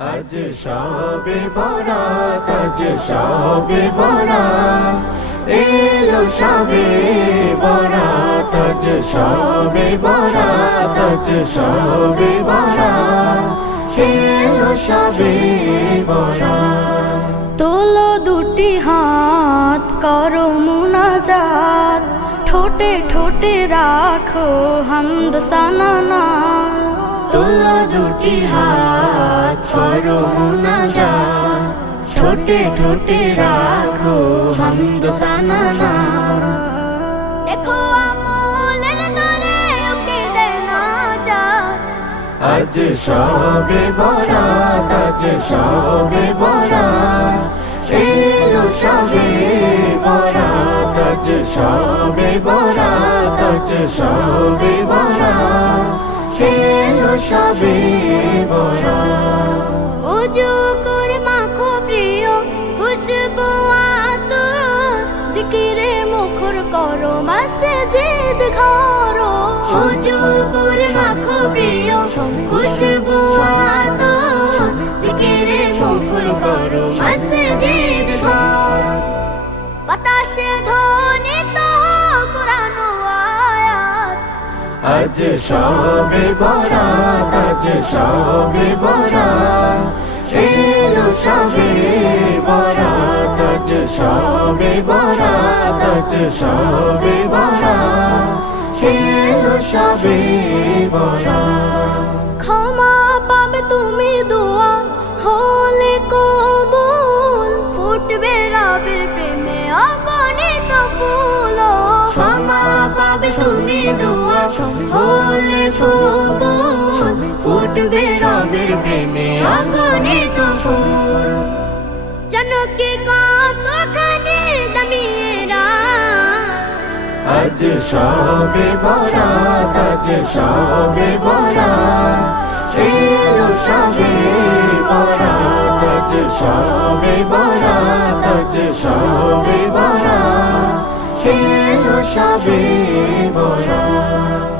আজ শবে বরাত, আজ শবে বরাত, এলো শবে বরাত, আজ শবে বরাত, আজ শবে বরাত, এলো শবে বরাত। তোলো দুটি হাত করো মুনাজাত, ঠোঁটে ঠোঁটে রাখো হামদ সানা। তোলো দুটি হাত করো মুনাজাত, ঠোঁটে ঠোঁটে রাখো হামদ সানা। দেখো আমলের দরে ওকে দেয় না যাত। আজ শবে বরাত, আজ শবে বরাত, এলো শবে বরাত, আজ শবে বরাত, আজ শবে বরাত, এলো শবে বরাত। ওযু করে মাখো প্রিয় খুশবু আতর, জিকিরে মুখর করো মসজিদ ঘর। ওযু করে মাখো প্রিয় খুশবু আতর, জিকিরে মুখর করো মসজিদ ঘর। বাতাসে ধ্বনিত কুরআন আয়াত। আজ শবে বরাত, আজ শবে বরাত, এলো শবে বরাত, আজ শবে বরাত, আজ শবে বরাত, এলো শবে বরাত। ক্ষমা পাবে তুমি দোয়া হলে কবুল, ফুটবে রবের প্রেমে অগণিত ফুল। ক্ষমা পাবে তুমি দোয়া হলে কবুল, ফুটবে রবের প্রেমে অগণিত ফুল। জনকে কতখানি দামিয়েরা। আজ শবে বরাত, আজ শবে বরাত, এলো শবে বরাত, আজ শবে বরাত, আজ শবে বরাত, এলো শবে বরাত।